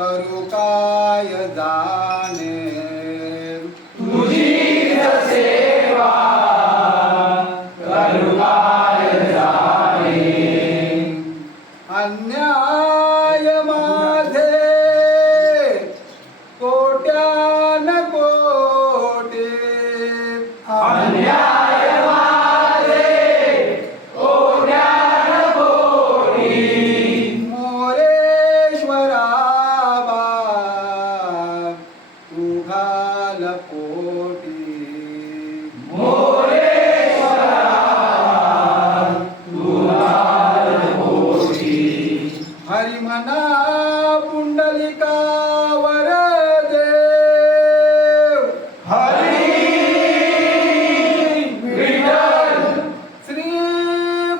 करू काय जाणे तुझी सेवा करू काय जाणे अन्याय माझे कोट्यान कोटी अन्याय माझे कोट्यान कोटी मोरेश्वरा तू घाल पोटी मोरेश्वरा तुला पोटी हरिमना पुंडलिकावर देव हरी विठ्ठल श्री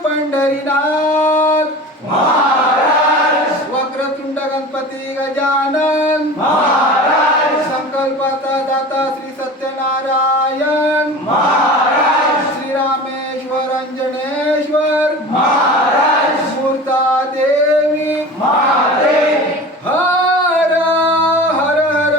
पंढरीनाथ महाराज वक्रतुंड गणपती गजानन महाराज संकल्पाचा दाता श्री सत्यनारायण महाराज श्री रामेश्वर अंजनेश्वर महाराज मूर्ता देवी महादेव हर हर हर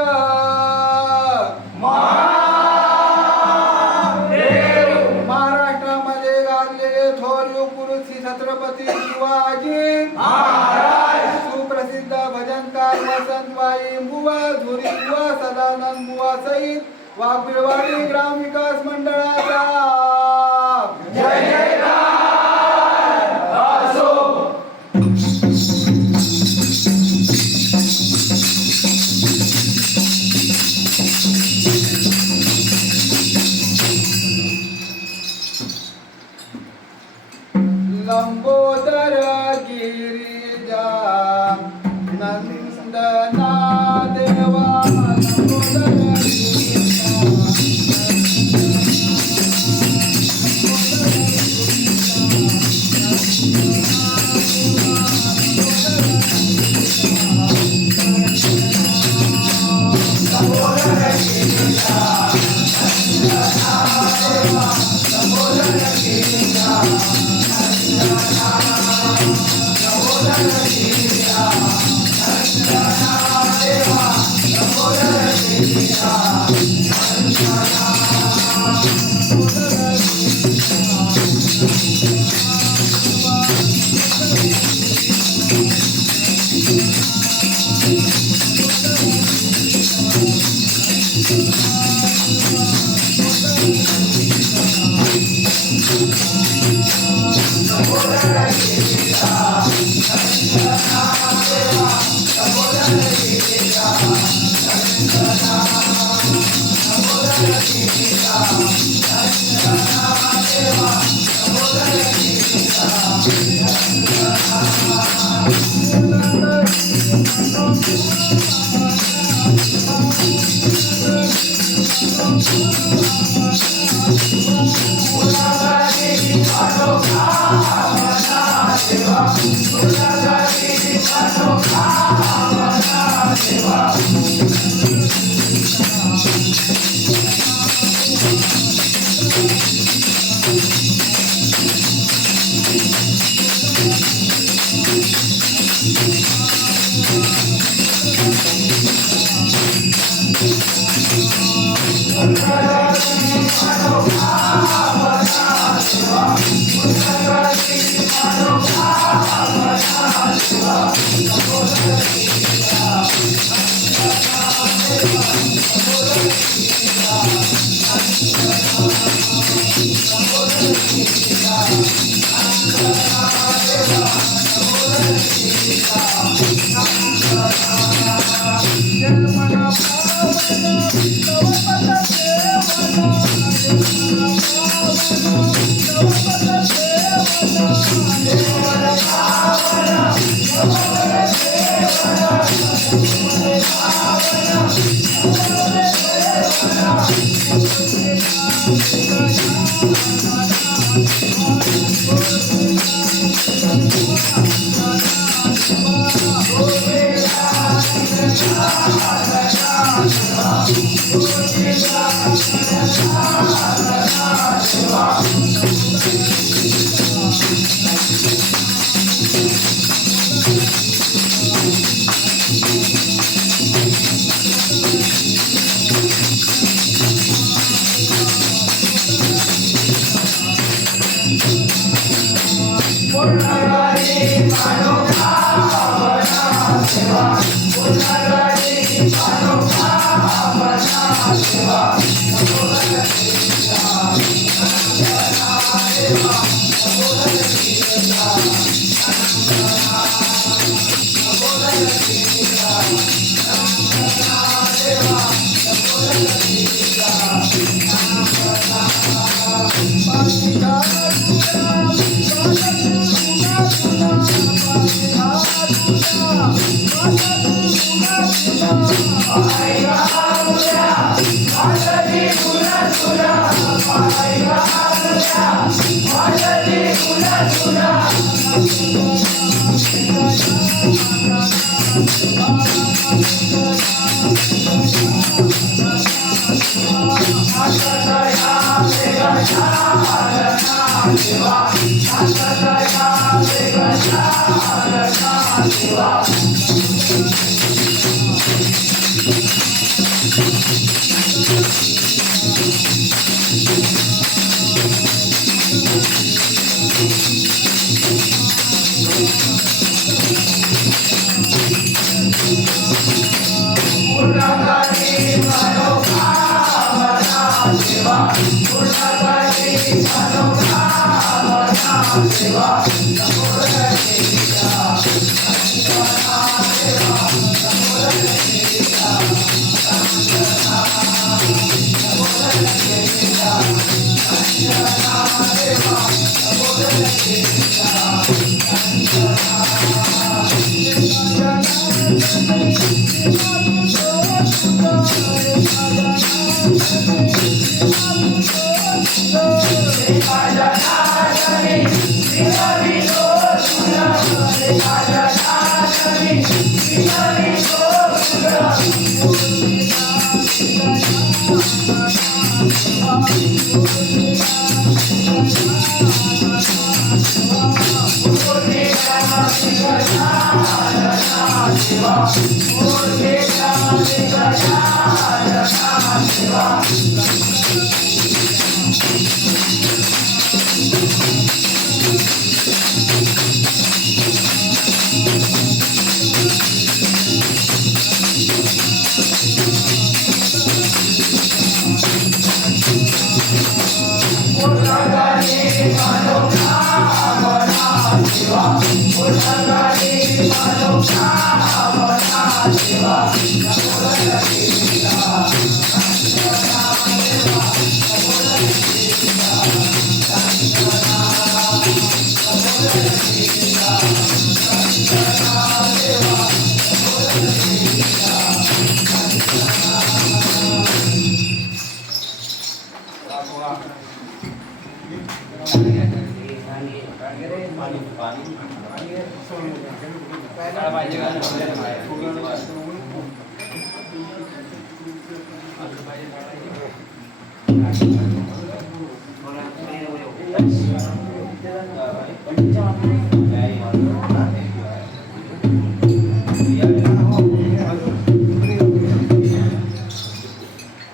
महादेव महाराष्ट्रामध्ये गाजलेले थोर युग पुरुष श्री छत्रपती शिवाजी महाराज सुप्रसिद्ध भजनकार वसंतबाई बुवा धुरी बुवा सदानंद बुवा सहित वाघबिळवाडी ग्राम विकास मंडळाचा जय जयकार असो लंबोदर गिरिजा नंदना देवा लंबोदर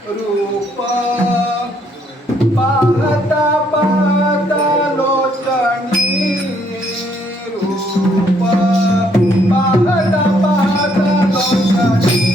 रूप पाहता पाहता लोचणी रूप पाहता पाहता लोचणी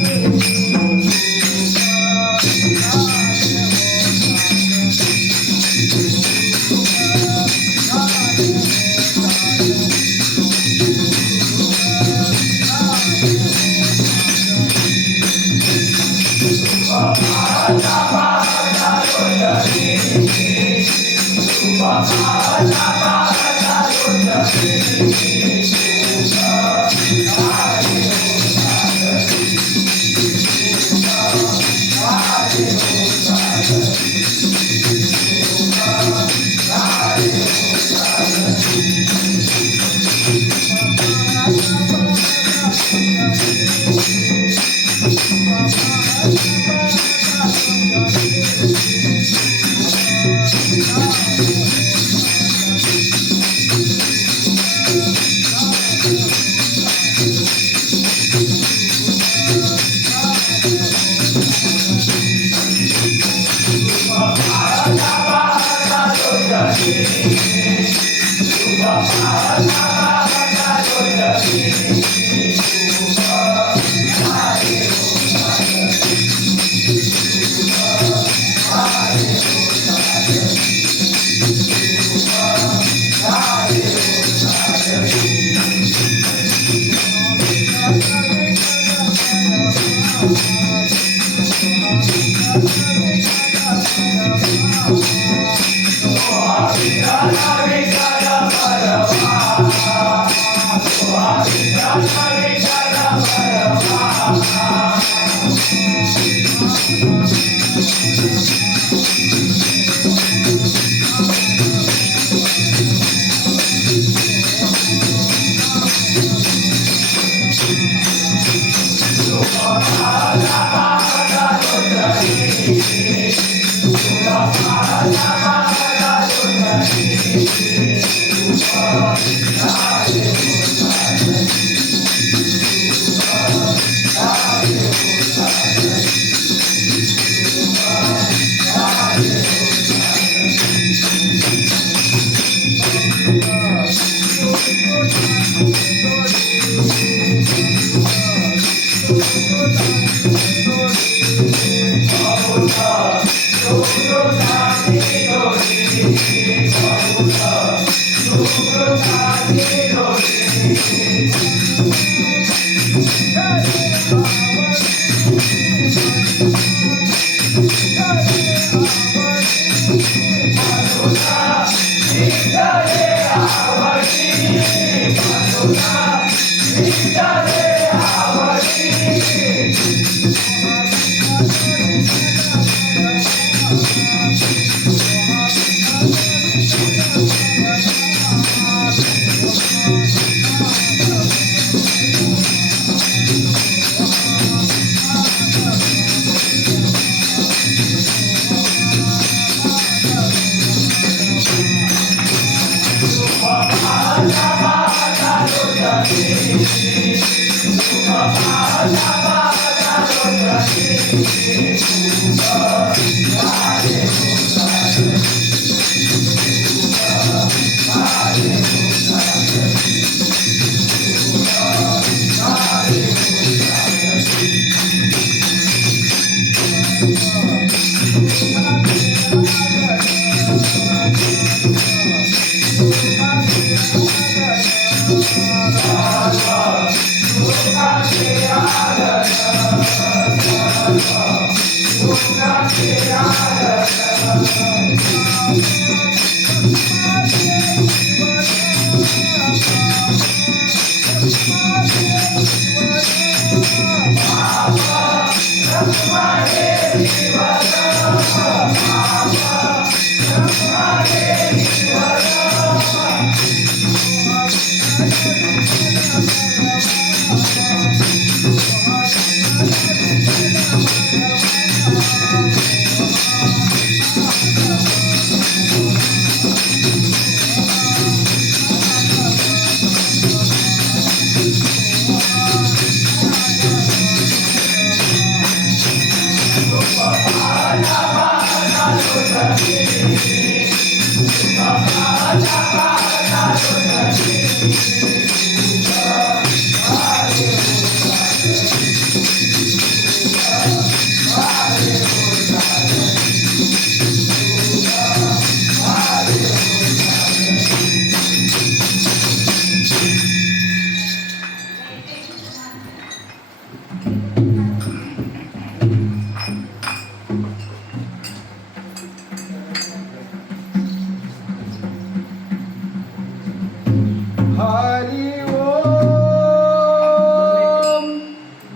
हरि ओम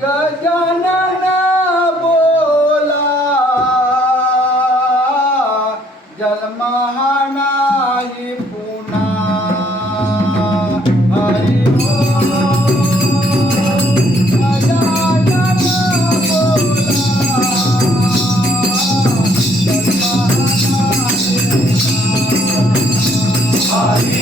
गजानन बोला जलमहानाही पुन्हा हरि ओम गजानन बोला हरि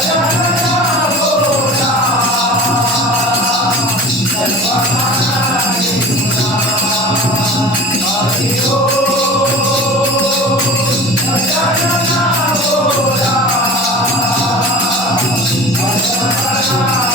Hare झालं.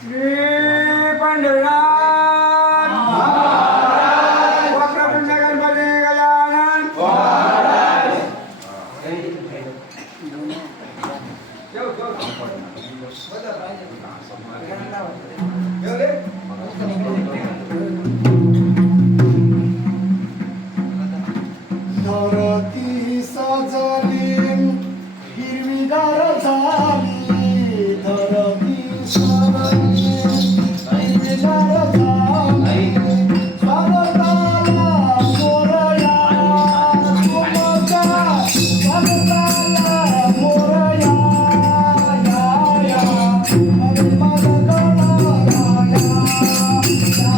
श्री पंढरीनाथ वक्रतुंड गणपती गजानन धरती सजली हिरवीगार झाली धरती सजली हिरवीगार झाली स्वागताला मोरया तुमच्या स्वागताला मोरया या या हरे माझा गणराया या या हरे माझा गणराया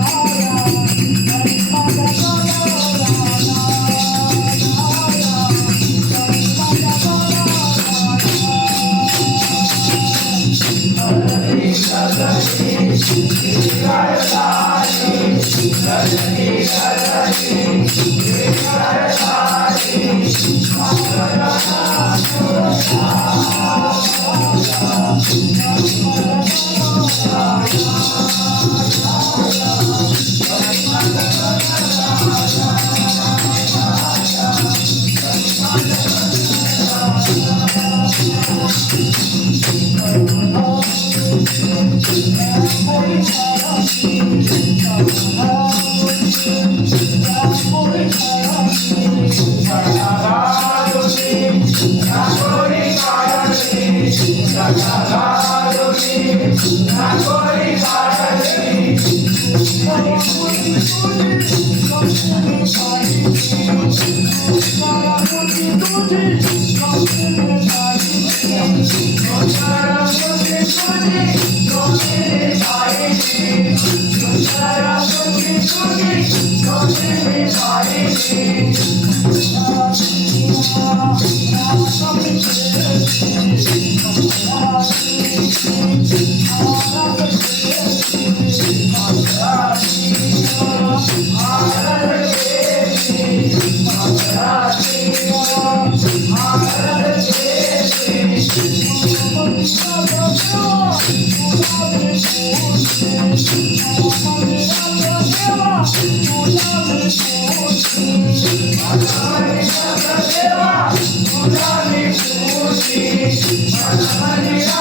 Santa Maria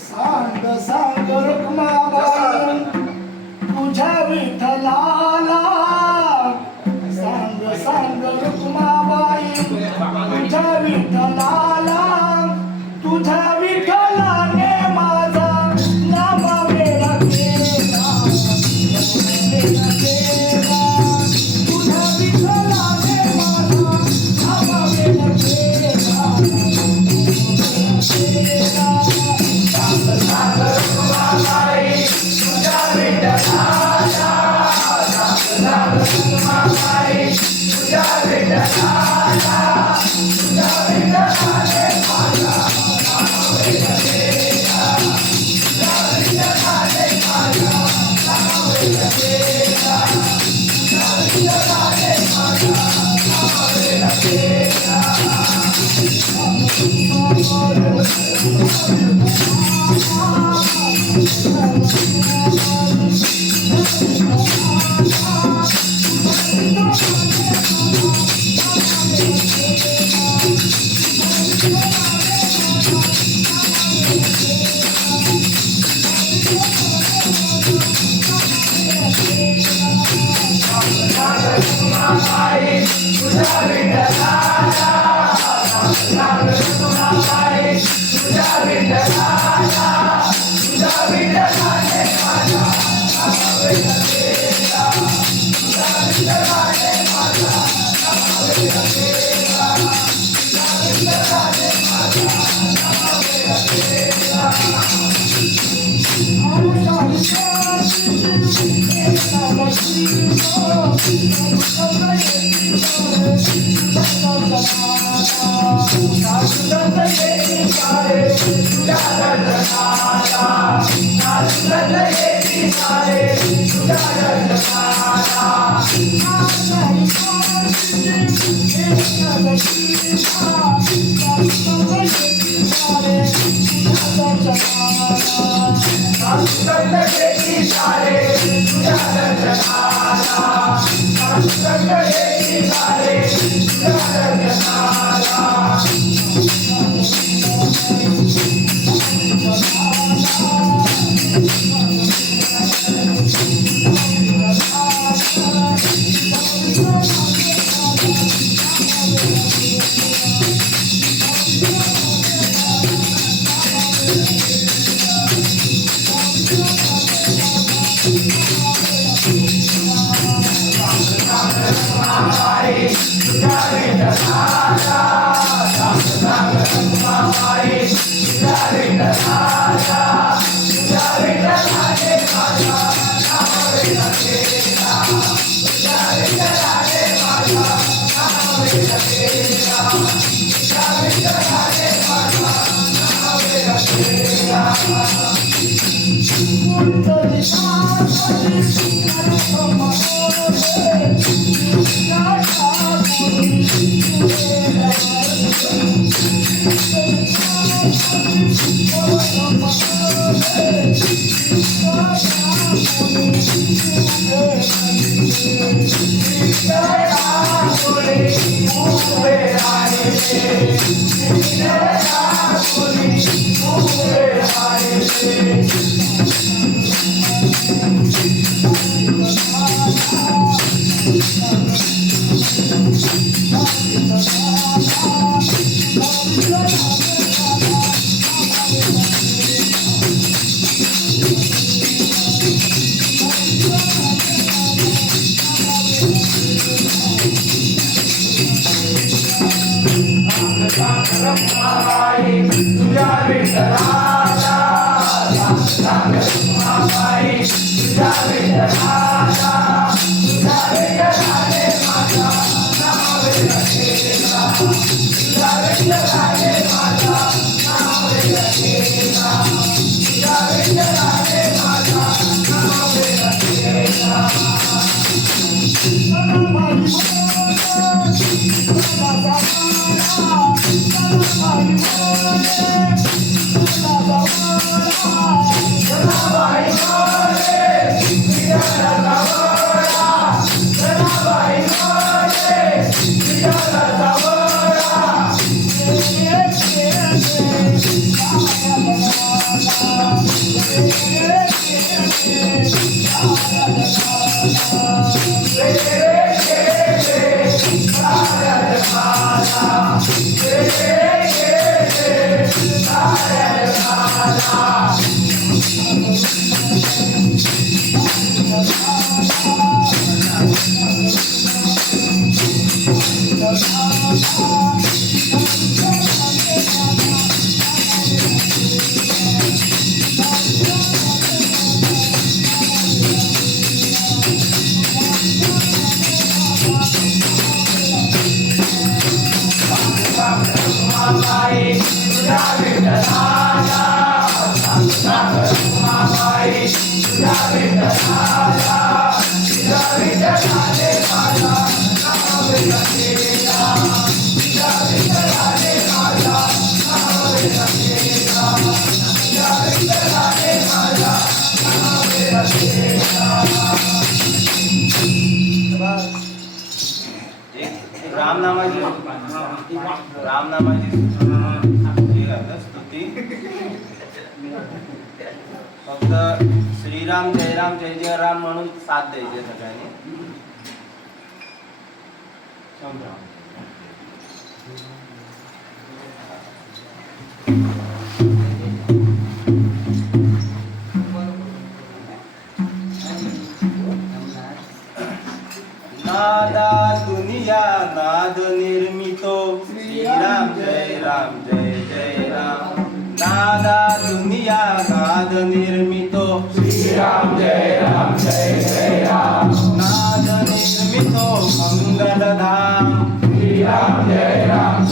सांग सांग रुक्माबाई तुझ्या विठ्ठलाला सांग सांग रुक्माबाई तुझ्या विठ्ठलाला तुझ्या विठ्ठलाने माझा नाम वेडा केला तुझ्या विठ्ठलाने माझा नाम वेडा केला Thank you. येती सारे तुझ्या दर्शनाला नाचत येती सारे तुझ्या दर्शनाला नाचत येती सारे तुझ्या दर्शनाला नाचत येती सारे तुझ्या दर्शनाला रामनामाची स्तुती फक्त श्रीराम जय जय राम म्हणून साथ द्यायचे सगळ्यांनी. नादा दुनिया नाद निर्मितो श्रीराम जय जय राम. नादा दुनिया नाद निर्मितो श्रीराम जय राम नाद निर्मितो मंगलधाम. श्रीराम जय राम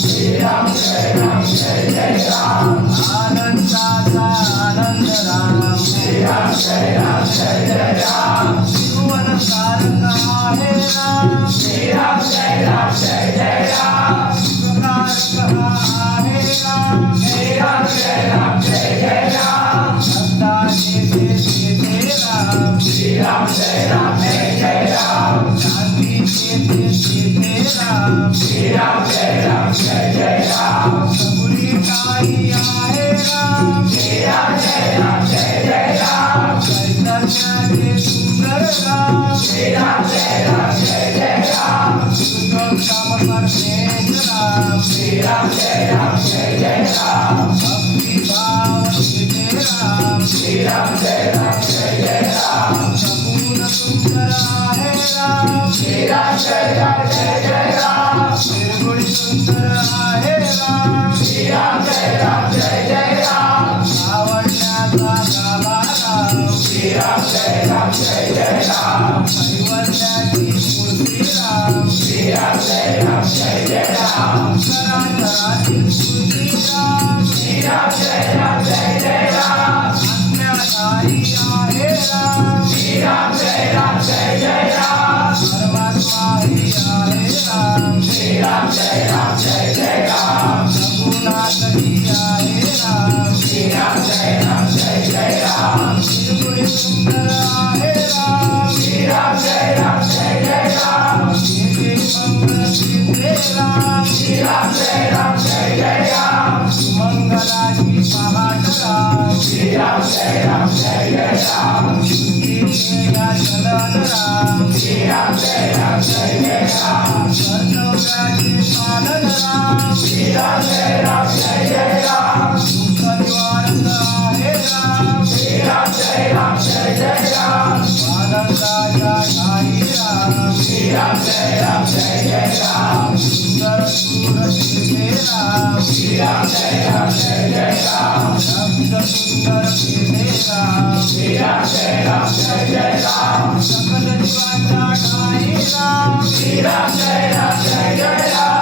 श्रीराम जय राम जय जय राम आनंदाचा आनंद राम श्रीराम जय राम जय जय राम त्रिभुवन सारंग आहे राम श्रीराम जय राम जय जय राम सुखकारक आहे राम श्रीराम जय राम जय जय राम सदा येते राम श्रीराम जय राम जय जय राम शांती येते राम श्रीराम जय राम जय जय राम सबुरी काही आहे राम श्रीराम जय राम जय जय राम चैतन्याचे सुंदर राम श्रीराम जय राम जय जय राम पुरुषोत्तम परमेश्वर राम श्रीराम जय राम जय जय राम भक्ति भाव येते राम श्रीराम जय राम जय जय राम सगुण सुंदर आहे राम श्रीराम जय राम जय जय राम निर्गुण सुंदर आहे राम श्रीराम जय राम जय जय राम आवडण्याचा गाभा राम श्रीराम जय राम जय जय राम कैवल्याची मूर्ती राम श्रीराम जय राम जय जय राम कराची मूर्ती राम श्रीराम जय राम जय जय राम आज्ञाकारी आहे राम श्रीराम जय राम जय जय राम परमात्मा ही आहे राम श्रीराम जय राम जय जय राम सगुणातली आहे राम श्रीराम जय राम जय जय राम निर्गुण सुंदर आहे राम श्रीराम जय राम जय जय राम येथे मंगल येते राम श्रीराम जय राम जय जय राम सुमंगलाची पहाट राम श्रीराम जय राम जय जय राम या चलन राम श्रीराम जय राम जय जय राम कर्तव्याचे पालन राम श्रीराम जय राम जय जय राम दुःख निवारक आहे राम श्रीराम जय राम जय जय राम आनंदाच्या ठाई राम श्रीराम जय राम जय जय राम सुंदर सूरत येते राम श्रीराम जय राम जय जय राम शब्द सुंदर येते राम श्रीराम जय राम जय जय राम सकल जीवांच्या ठाई राम श्रीराम जय राम जय जय राम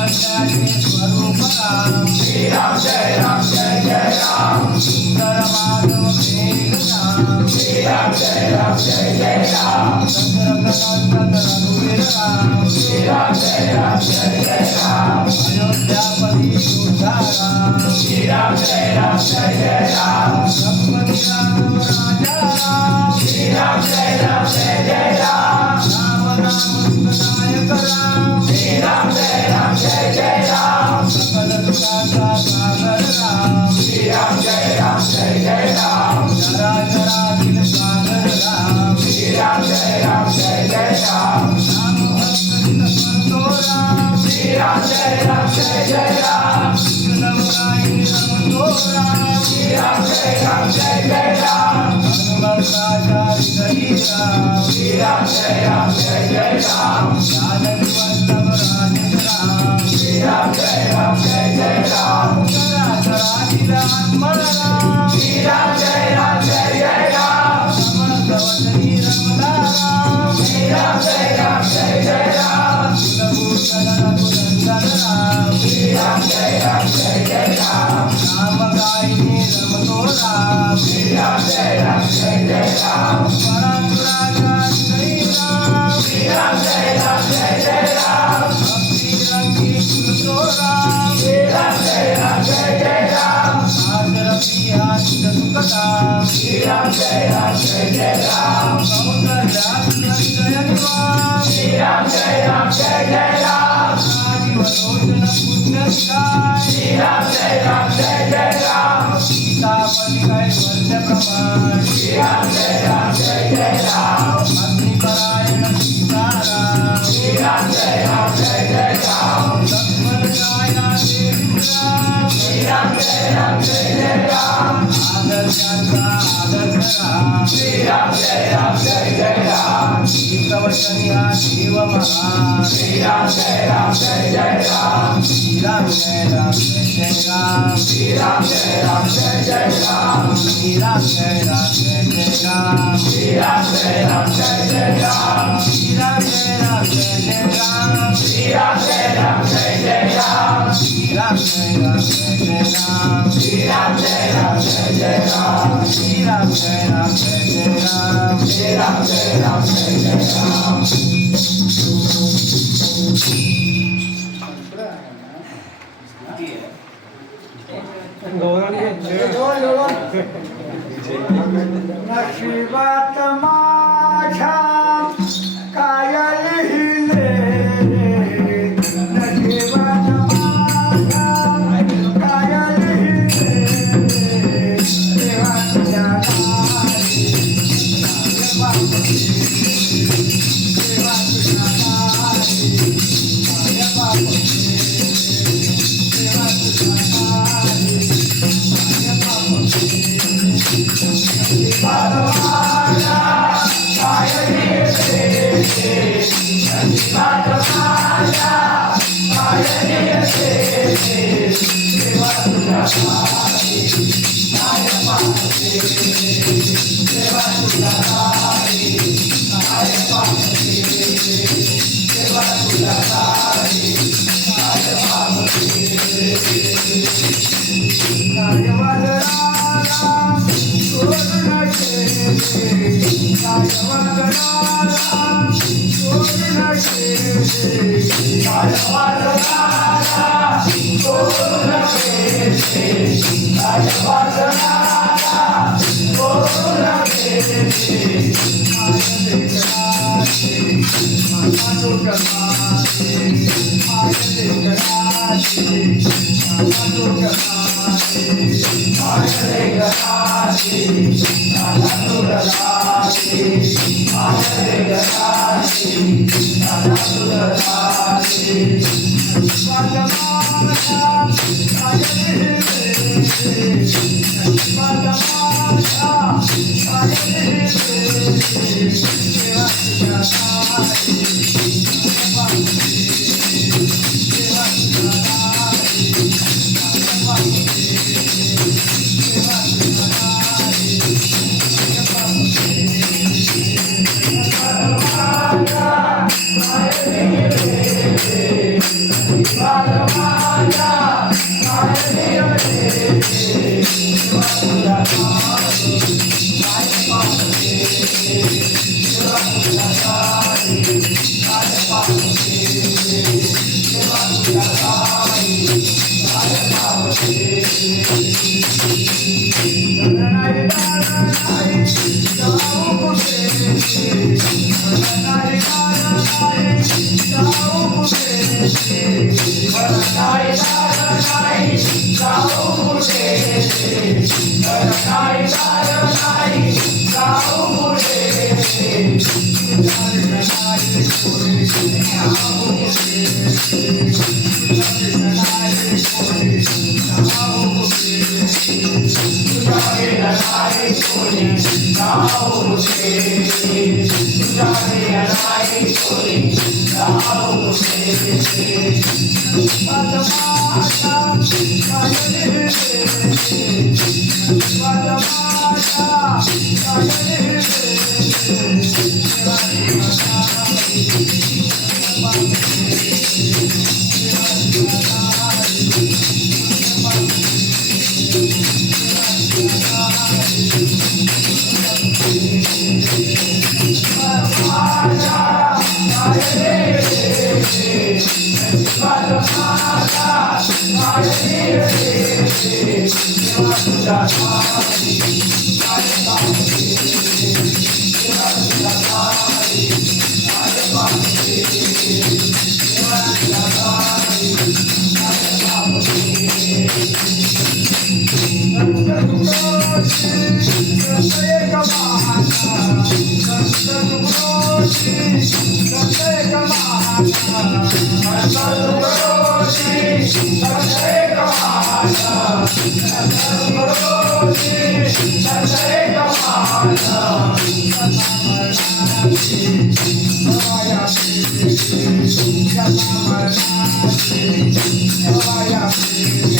वात्सल्याचे स्वरूप राम श्रीराम जय राम जय जय राम सुंदर माधव मेघ राम श्रीराम जय राम जय जय राम दशरथ रघुवीर राम श्रीराम जय राम जय जय राम अयोध्यापती योद्धा राम श्रीराम जय राम जय जय राम रघुपती राघव राजा राम श्रीराम जय राम जय जय राम राम नाम सुखदायक राम श्रीराम जय राम जय जय राम सकल सुखाचा सागर राम श्रीराम जय राम जय जय राम चराचरातील सागर राम श्रीराम जय राम जय जय राम राम भक्त करतो राम श्रीराम जय राम जय जय राम लवराई रमतो राम श्रीराम जय राम जय जय राम हनुमंताच्या हृदयी राम श्रीराम जय राम जय जय राम जानकी वल्लभ राजेश राम श्रीराम जय राम जय जय राम चराचरातील आत्मा राम श्रीराम जय राम जय जय राम समर्थ वचनी रमला राम श्रीराम जय राम जय जय राम कुलभूषण रघुनंदन राम श्रीराम जय राम जय जय राम रामगायिनी रमतो राम श्रीराम जय राम जय जय राम परात्पराच्या हृदयी राम श्रीराम जय राम जय जय राम भक्ती रंगी फुलतो राम श्रीराम जय राम जय जय राम आदरती हासित सुखदाम श्रीराम जय राम जय जय राम सौंदर्यात हृदय निवास श्रीराम जय राम जय जय राम जीवलोचन पुण्य विलास श्रीराम जय राम जय जय राम सीतापती कैवल्य प्रमाण श्रीराम जय राम जय जय राम अग्निपरायण सीताराम श्रीराम जय राम जय जय राम लक्ष्मण छाया देवी राम श्रीराम जय राम जय जय राम आदर्शांचा आदर्श राम श्रीराम जय राम जय जय राम श्रीकवचनी हा देव महान श्रीराम जय राम जय जय राम श्रीराम जय राम जय जय राम श्री राम जय राम जय जय राम श्री राम जय राम जय जय राम श्री राम जय राम जय जय राम श्री राम जय राम जय जय राम श्री राम जय राम जय जय राम श्री राम जय राम जय जय राम श्री राम जय राम जय जय राम श्री राम जय राम जय जय राम श्री राम जय राम जय जय राम नशिबात माझ्या काय लिहिले नशिबात माझ्या काय लिहिले देवा तुझ्या नावाने देवा तुझ्या नावाने देवा तुझ्या नावाने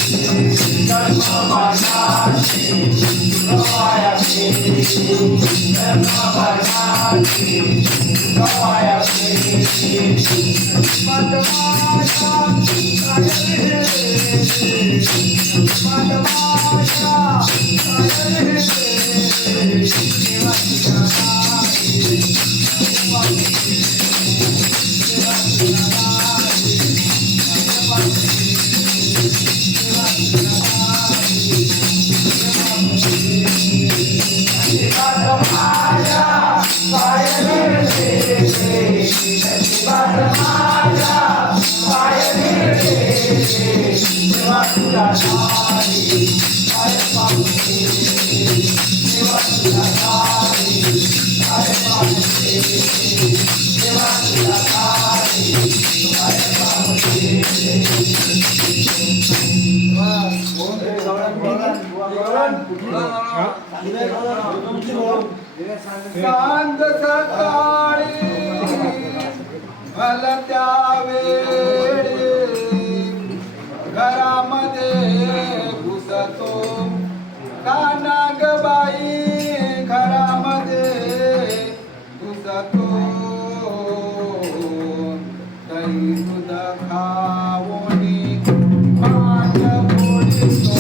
Hallelujah. सांज सकाळी भलत्या वेळी घरामध्ये घुसतो कानागबाई घरामध्ये घुसतो दही दूध खावणी पाठ फोडितो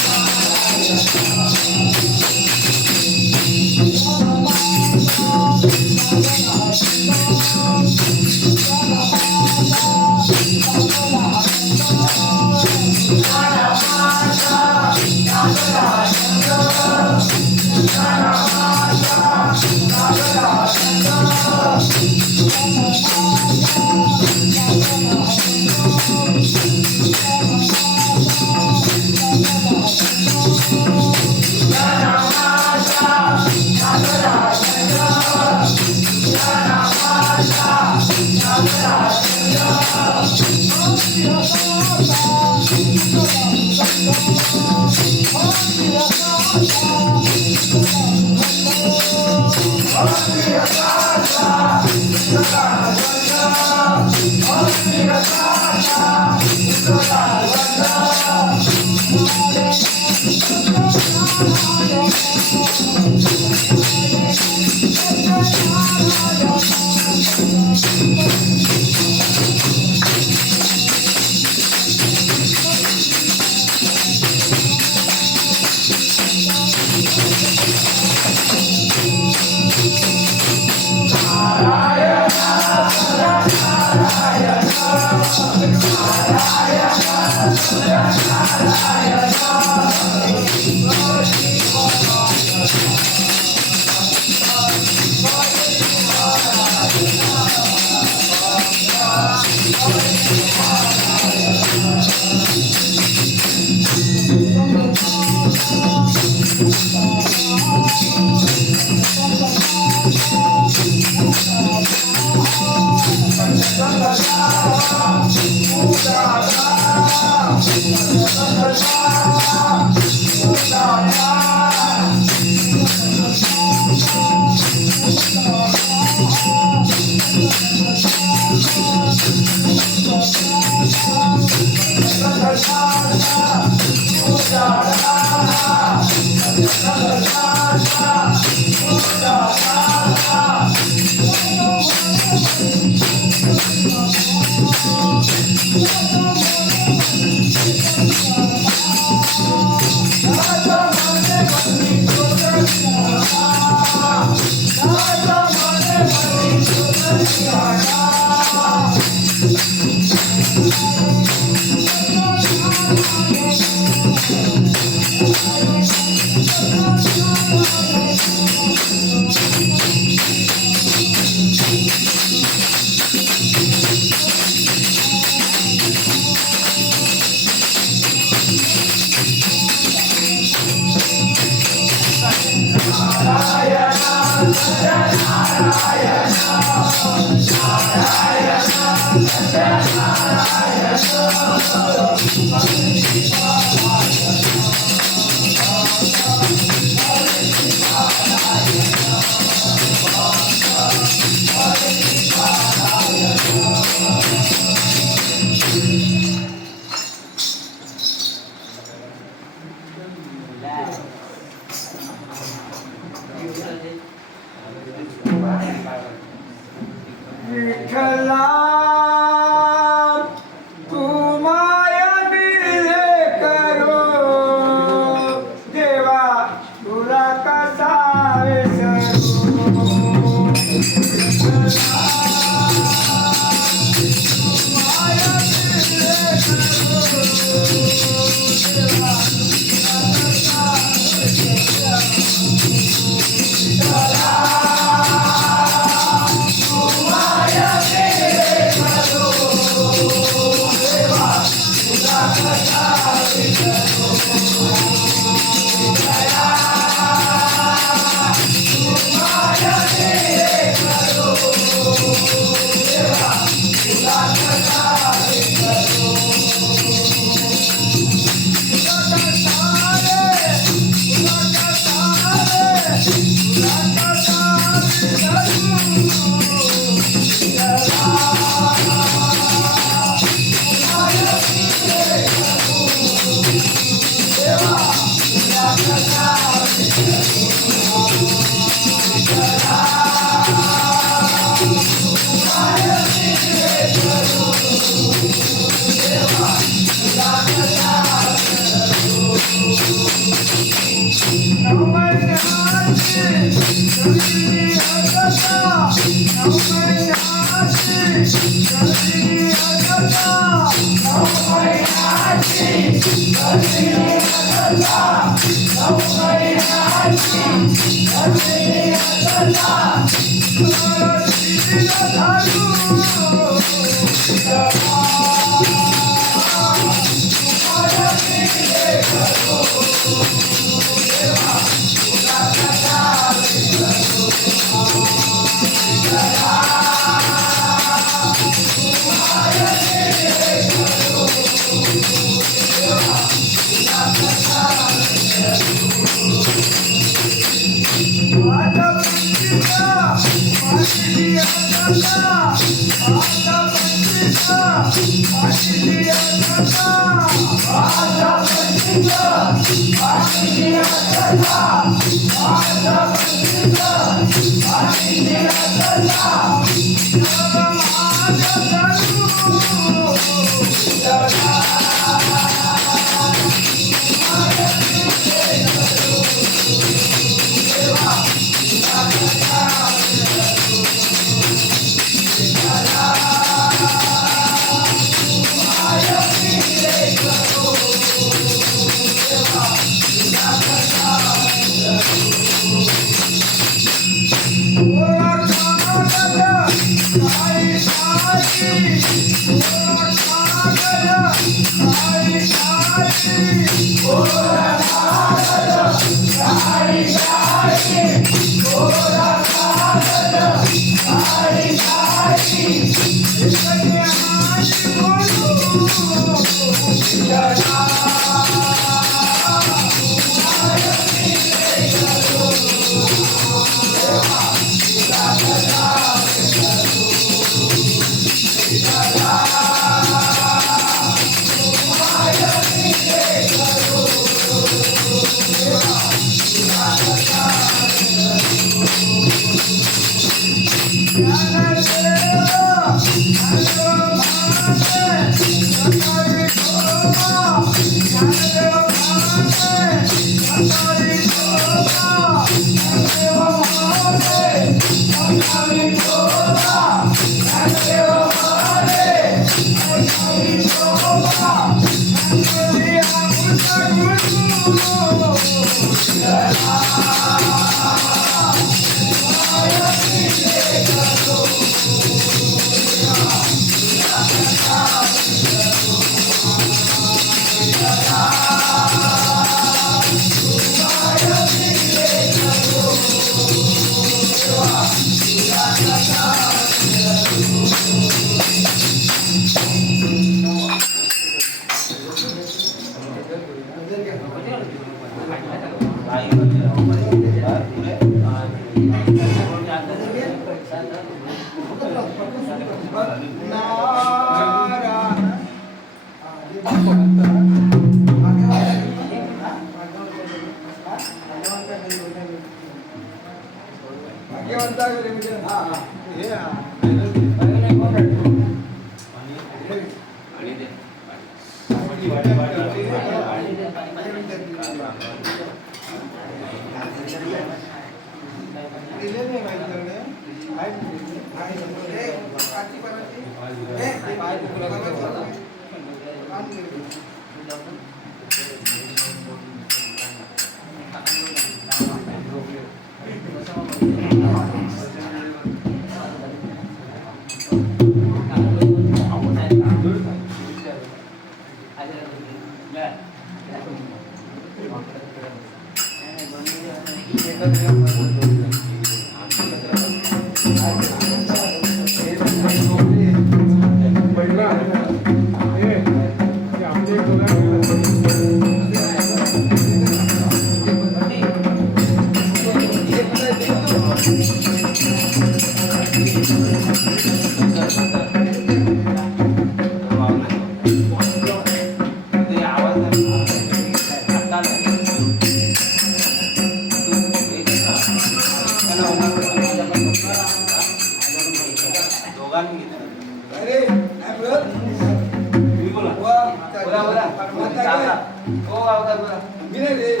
मी नाही रे.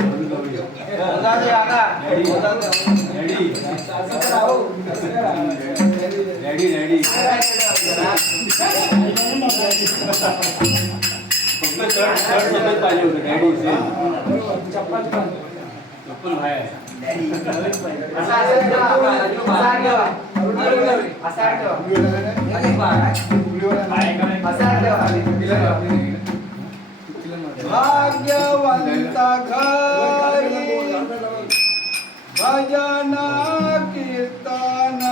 पाहिजे होते डॅडी चप्पल पण. चप्पल बाहेर असा ठेवा. असा ठेवा. असा ठेवा. असा ठेवा. भाग्यवंता घरी भजन कीर्तन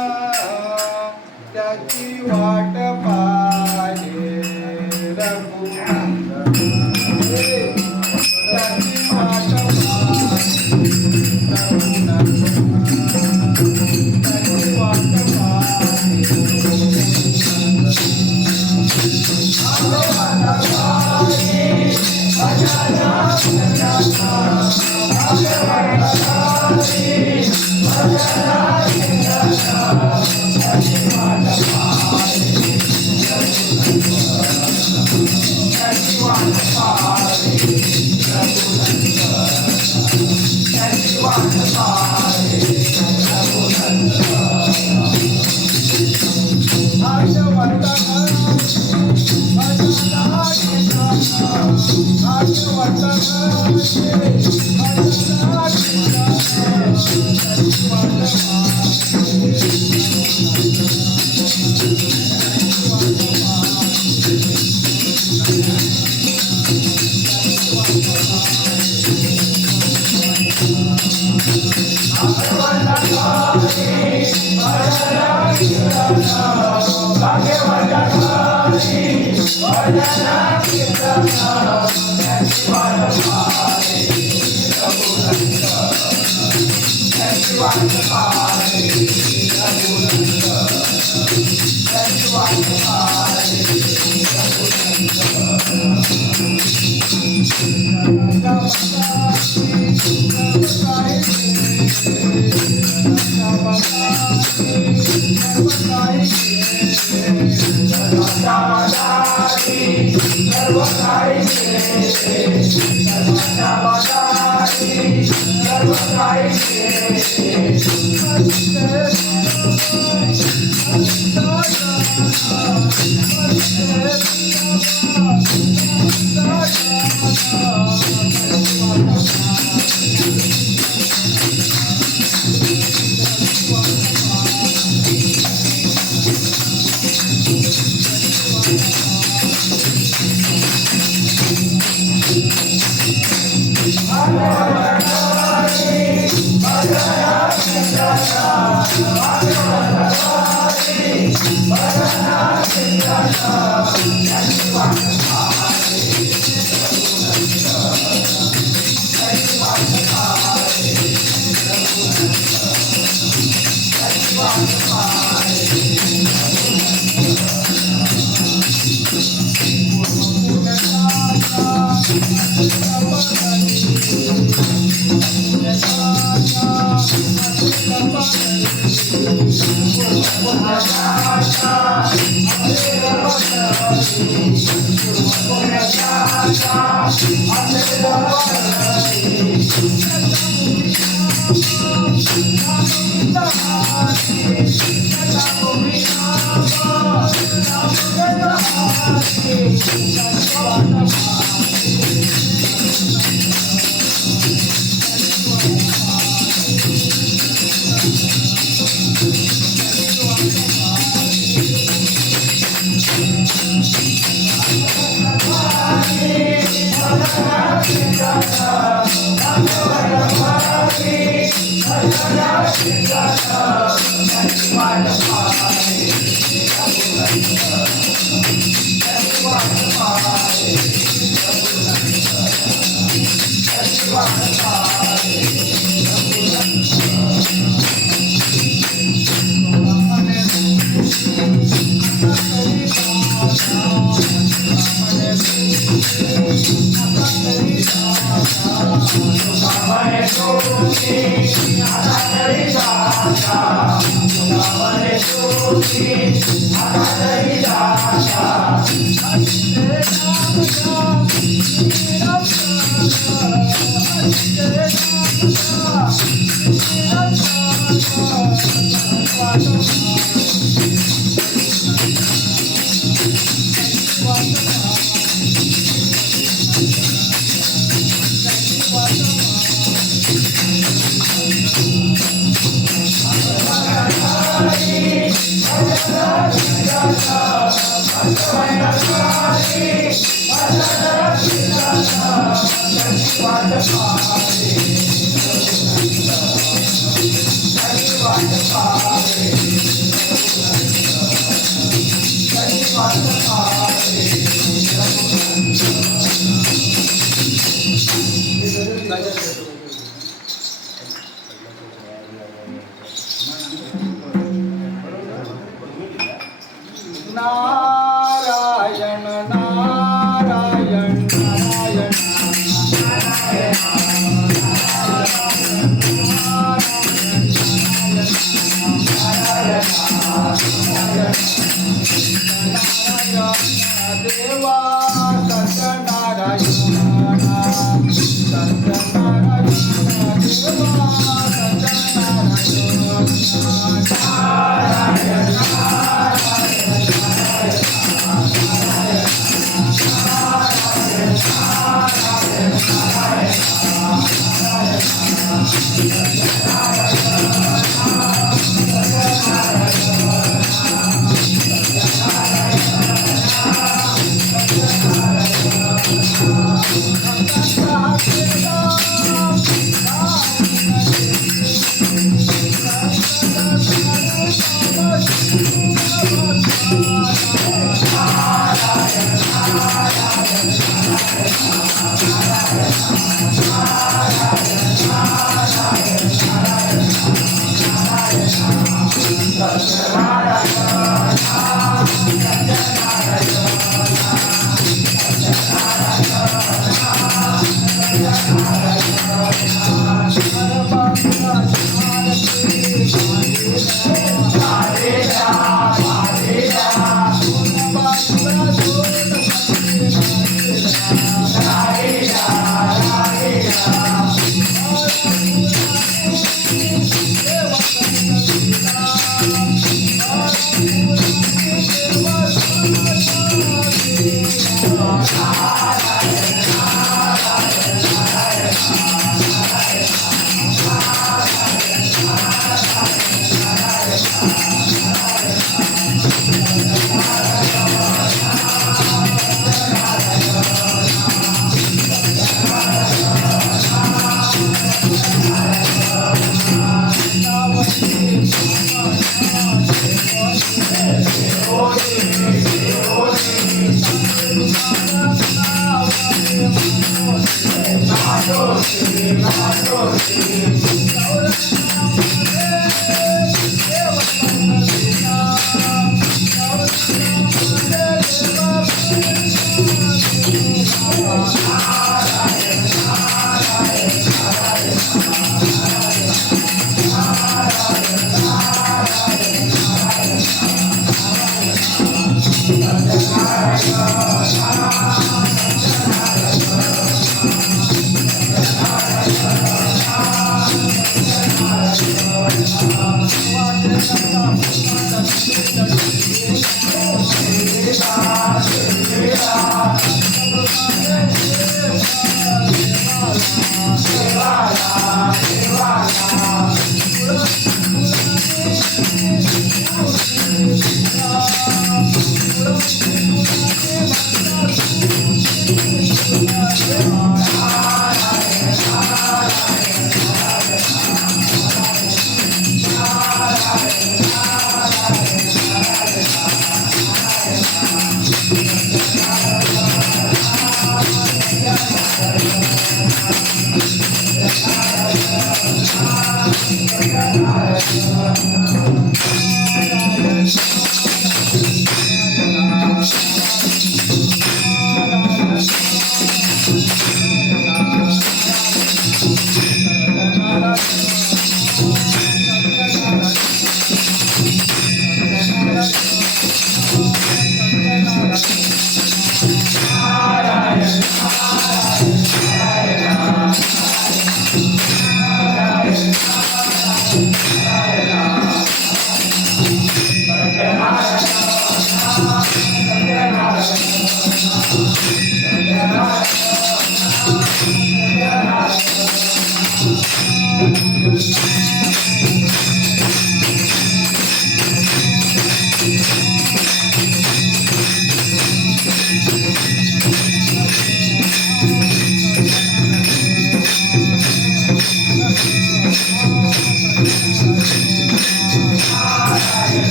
त्याची वाट पाहे रघुनंदन त्याची वाट पाहे रघुनंदन त्याची वाट नारायण नारायण नारायण देवा सत्यनारायण सत्यनारायण देवा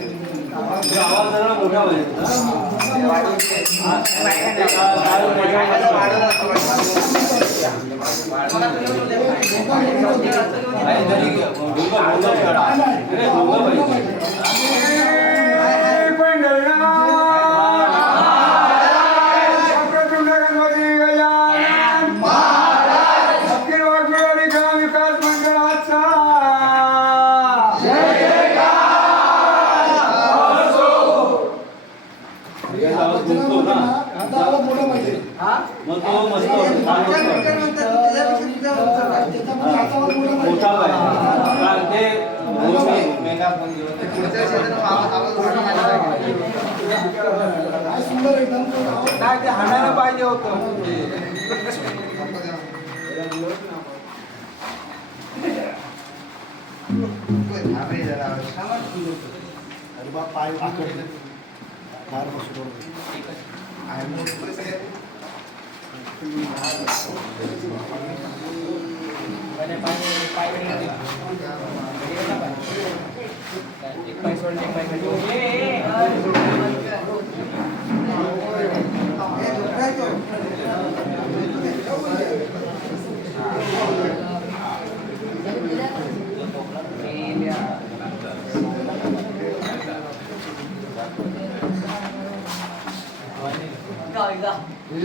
आवाज जरा मोठा होईल मग तो मस्त मोठा पाहिजे ते मेगाफोन घेऊन नाही ते हाणायला पाहिजे होतं अरे बा पाय आकडे फार बसतो एक पाय सोडले, एक पाय